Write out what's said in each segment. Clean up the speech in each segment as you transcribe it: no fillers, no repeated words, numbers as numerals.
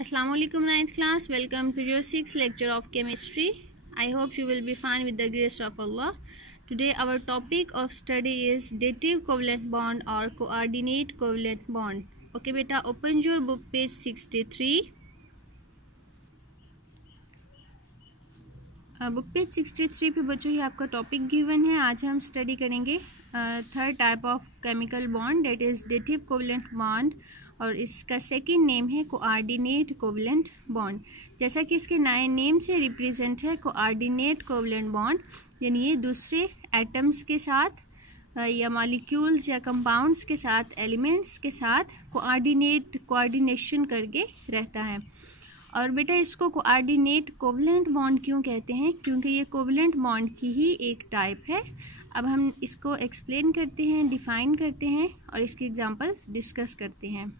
Assalamualaikum 9th class. Welcome to your 6th lecture of chemistry. I hope you will be fine with the grace of Allah. Today our topic of study is dative covalent bond or coordinate covalent bond. Okay beta, open your book page 63. Book page 63 पे बच्चों ये आपका topic given है। आज हम study करेंगे third type of chemical bond, that is dative covalent bond, और इसका सेकंड नेम है कोऑर्डिनेट कोवलेंट बॉन्ड। जैसा कि इसके नए नेम से रिप्रेजेंट है, कोऑर्डिनेट कोवलेंट बॉन्ड यानी ये दूसरे एटम्स के साथ या मॉलिक्यूल्स या कंपाउंड्स के साथ, एलिमेंट्स के साथ कोऑर्डिनेशन करके रहता है। और बेटा इसको कोऑर्डिनेट कोवलेंट बॉन्ड क्यों कहते हैं? क्योंकि ये कोवलेंट बॉन्ड की ही एक टाइप है। अब हम इसको एक्सप्लेन करते हैं, डिफाइन करते हैं और इसके एग्जांपल्स डिस्कस करते हैं।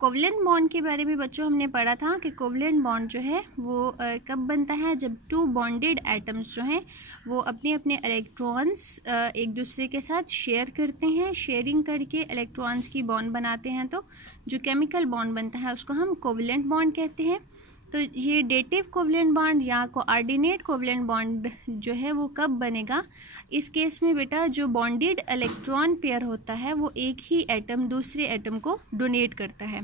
कोवलेंट बॉन्ड के बारे में बच्चों हमने पढ़ा था कि कोवलेंट बॉन्ड जो है वो कब बनता है, जब टू बॉन्डेड एटम्स जो हैं वो अपने अपने इलेक्ट्रॉन्स एक दूसरे के साथ शेयर करते हैं। शेयरिंग करके इलेक्ट्रॉन्स की बॉन्ड बनाते हैं, तो जो केमिकल बॉन्ड बनता है उसको हम कोवलेंट बॉन्ड कहते हैं। तो ये डेटिव कोवलेंट बॉन्ड या कोऑर्डिनेट कोवलेंट बॉन्ड जो है वो कब बनेगा? इस केस में बेटा जो बॉन्डेड इलेक्ट्रॉन पेयर होता है वो एक ही एटम दूसरे एटम को डोनेट करता है।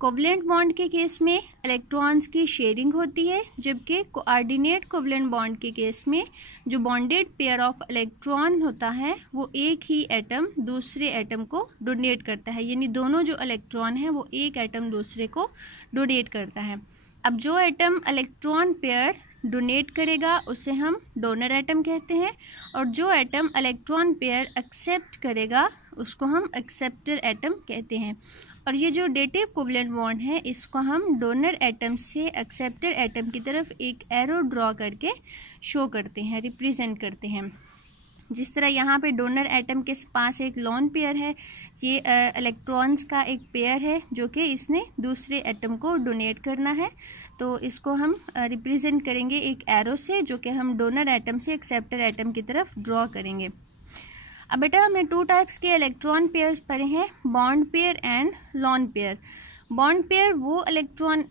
कोवलेंट बॉन्ड के केस में इलेक्ट्रॉन्स की शेयरिंग होती है, जबकि कोऑर्डिनेट कोवलेंट बॉन्ड के केस में जो बॉन्डेड पेयर ऑफ इलेक्ट्रॉन होता है वो एक ही एटम दूसरे एटम को डोनेट करता है, यानी दोनों जो इलेक्ट्रॉन है वो एक एटम दूसरे को डोनेट करता है। अब जो एटम इलेक्ट्रॉन पेयर डोनेट करेगा उसे हम डोनर एटम कहते हैं, और जो एटम इलेक्ट्रॉन पेयर एक्सेप्ट करेगा उसको हम एक्सेप्टर एटम कहते हैं। और ये जो डेटिव कोवलेंट बॉन्ड है इसको हम डोनर एटम से एक्सेप्टर एटम की तरफ एक एरो ड्रॉ करके शो करते हैं, रिप्रेजेंट करते हैं। जिस तरह यहाँ पे डोनर एटम के पास एक लोन पेयर है, ये इलेक्ट्रॉन्स का एक पेयर है जो कि इसने दूसरे एटम को डोनेट करना है, तो इसको हम रिप्रेजेंट करेंगे एक एरो से, जो कि हम डोनर एटम से एक्सेप्टर एटम की तरफ ड्रॉ करेंगे। अब बेटा हमने टू टाइप्स के इलेक्ट्रॉन पेयर्स पढ़े हैं, bond pair and lone pair. Bond pair वो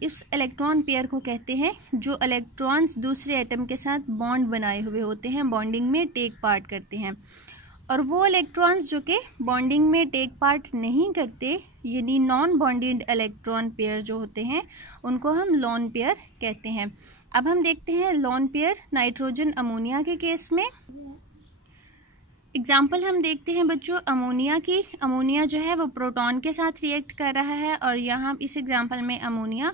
इस इलेक्ट्रॉन पेयर को कहते हैं जो इलेक्ट्रॉन्स दूसरे एटम के साथ बॉन्ड बनाए हुए होते हैं, बॉन्डिंग में टेक पार्ट करते हैं। और वो इलेक्ट्रॉन्स जो कि बॉन्डिंग में टेक पार्ट नहीं करते, यानी नॉन बॉन्डेड इलेक्ट्रॉन पेयर जो होते हैं, उनको हम लोन पेयर कहते हैं। अब हम देखते हैं लोन पेयर नाइट्रोजन अमोनिया के केस में। एग्जाम्पल हम देखते हैं बच्चों अमोनिया की। अमोनिया जो है वो प्रोटॉन के साथ रिएक्ट कर रहा है, और यहाँ इस एग्जाम्पल में अमोनिया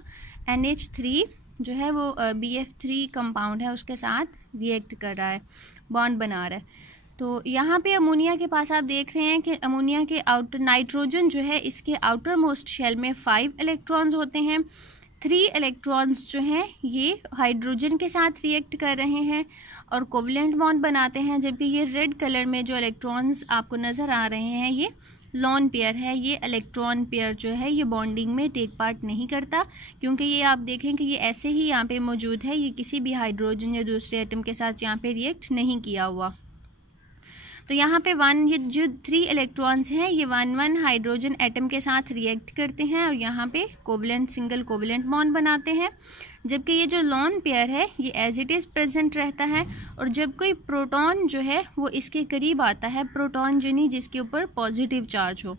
NH3 जो है वो BF3 कंपाउंड है उसके साथ रिएक्ट कर रहा है, बॉन्ड बना रहा है। तो यहाँ पे अमोनिया के पास आप देख रहे हैं कि अमोनिया के आउटर नाइट्रोजन जो है इसके आउटर मोस्ट शेल में 5 इलेक्ट्रॉन्स होते हैं। 3 इलेक्ट्रॉन्स जो हैं ये हाइड्रोजन के साथ रिएक्ट कर रहे हैं और कोवलेंट बॉन्ड बनाते हैं, जबकि ये रेड कलर में जो इलेक्ट्रॉन्स आपको नज़र आ रहे हैं ये लोन पेयर है। ये इलेक्ट्रॉन पेयर जो है ये बॉन्डिंग में टेक पार्ट नहीं करता, क्योंकि ये आप देखें कि ये ऐसे ही यहाँ पे मौजूद है, ये किसी भी हाइड्रोजन या दूसरे एटम के साथ यहाँ पे रिएक्ट नहीं किया हुआ। तो यहाँ पे ये जो 3 इलेक्ट्रॉन्स हैं ये 1 हाइड्रोजन एटम के साथ रिएक्ट करते हैं और यहाँ पे सिंगल कोवलेंट बॉन्ड बनाते हैं, जबकि ये जो लोन पेयर है ये एज इट इज़ प्रेजेंट रहता है। और जब कोई प्रोटॉन जो है वो इसके करीब आता है, प्रोटॉन यानी जिसके ऊपर पॉजिटिव चार्ज हो,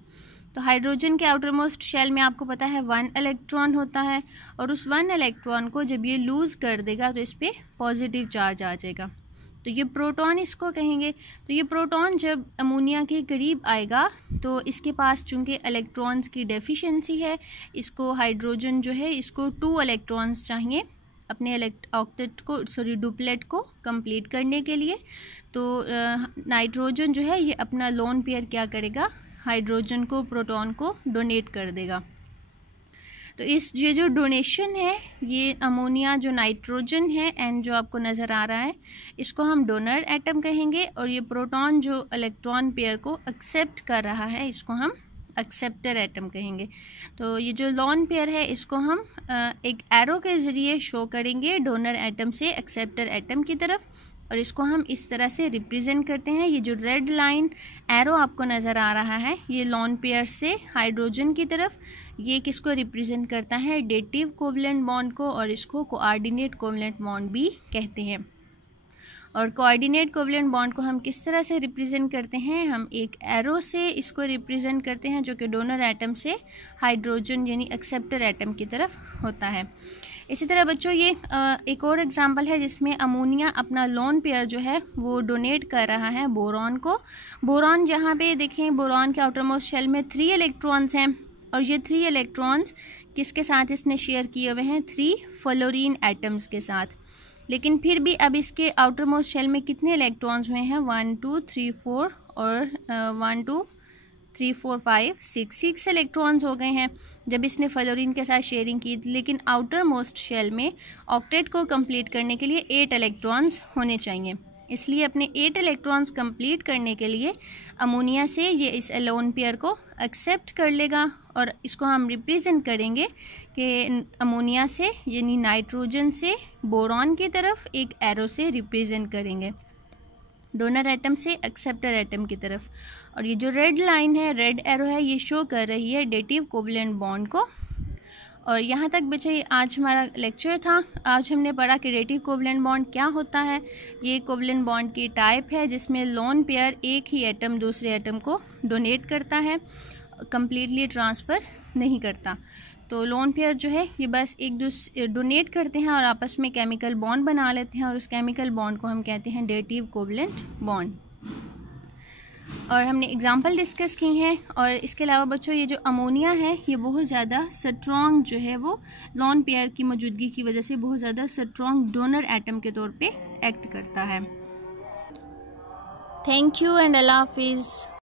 तो हाइड्रोजन के आउटर मोस्ट शेल में आपको पता है 1 इलेक्ट्रॉन होता है, और उस 1 इलेक्ट्रॉन को जब ये लूज़ कर देगा तो इस पर पॉजिटिव चार्ज आ जाएगा, तो ये प्रोटॉन इसको कहेंगे। तो ये प्रोटॉन जब अमोनिया के करीब आएगा तो इसके पास चूँकि इलेक्ट्रॉन्स की डेफिशिएंसी है, इसको हाइड्रोजन जो है इसको 2 इलेक्ट्रॉन्स चाहिए अपने डुप्लेट को कंप्लीट करने के लिए। तो नाइट्रोजन जो है ये अपना लोन पेयर क्या करेगा, हाइड्रोजन को, प्रोटॉन को डोनेट कर देगा। तो ये जो डोनेशन है ये अमोनिया जो नाइट्रोजन है एन जो आपको नज़र आ रहा है इसको हम डोनर एटम कहेंगे, और ये प्रोटॉन जो इलेक्ट्रॉन पेयर को एक्सेप्ट कर रहा है इसको हम एक्सेप्टर एटम कहेंगे। तो ये जो लोन पेयर है इसको हम एक एरो के ज़रिए शो करेंगे डोनर एटम से एक्सेप्टर एटम की तरफ, और इसको हम इस तरह से रिप्रेजेंट करते हैं। ये जो रेड लाइन एरो आपको नज़र आ रहा है ये लोन पेयर से हाइड्रोजन की तरफ, ये किसको रिप्रेजेंट करता है, डेटिव कोवलेंट बॉन्ड को, और इसको कोऑर्डिनेट कोवलेंट बॉन्ड भी कहते हैं। और कोऑर्डिनेट कोवलेंट बॉन्ड को हम किस तरह से रिप्रेजेंट करते हैं, हम एक एरो से इसको रिप्रेजेंट करते हैं जो कि डोनर एटम से हाइड्रोजन यानी एक्सेप्टर एटम की तरफ होता है। इसी तरह बच्चों ये एक और एग्जांपल है जिसमें अमोनिया अपना लोन पेयर जो है वो डोनेट कर रहा है बोरॉन को। बोरॉन जहाँ पे देखें, बोरॉन के आउटर मोस्ट शेल में 3 इलेक्ट्रॉन्स हैं और ये 3 इलेक्ट्रॉन्स किसके साथ इसने शेयर किए हुए हैं, 3 फ्लोरीन एटम्स के साथ। लेकिन फिर भी अब इसके आउटर मोस्ट शेल में कितने इलेक्ट्रॉन्स हुए हैं, 1 2 3 4 और 1 2 3 4 5 6 इलेक्ट्रॉन्स हो गए हैं जब इसने फ्लोरीन के साथ शेयरिंग की। लेकिन आउटर मोस्ट शेल में ऑक्टेट को कंप्लीट करने के लिए 8 इलेक्ट्रॉन्स होने चाहिए, इसलिए अपने 8 इलेक्ट्रॉन्स कंप्लीट करने के लिए अमोनिया से ये इस लोन पेयर को एक्सेप्ट कर लेगा और इसको हम रिप्रेजेंट करेंगे कि अमोनिया से यानी नाइट्रोजन से बोरॉन की तरफ एक एरो से रिप्रेजेंट करेंगे, डोनर एटम से एक्सेप्टर एटम की तरफ। और ये जो रेड लाइन है, रेड एरो है, ये शो कर रही है डेटिव कोवलेंट बॉन्ड को। और यहाँ तक बच्चे आज हमारा लेक्चर था। आज हमने पढ़ा कि डेटिव कोवलेंट बॉन्ड क्या होता है। ये कोवलेंट बॉन्ड की टाइप है जिसमें लोन पेयर एक ही एटम दूसरे एटम को डोनेट करता है, कम्प्लीटली ट्रांसफ़र नहीं करता। तो लोन पेयर जो है ये बस एक दूसरे डोनेट करते हैं और आपस में केमिकल बॉन्ड बना लेते हैं और उस केमिकल बॉन्ड को हम कहते हैं डेटिव कोवलेंट बॉन्ड। और हमने एग्जांपल डिस्कस की हैं। और इसके अलावा बच्चों ये जो अमोनिया है ये बहुत ज़्यादा स्ट्रॉन्ग जो है वो लोन पेयर की मौजूदगी की वजह से बहुत ज़्यादा स्ट्रॉन्ग डोनर एटम के तौर पे एक्ट करता है। थैंक यू एंड अल्लाह हाफिज़।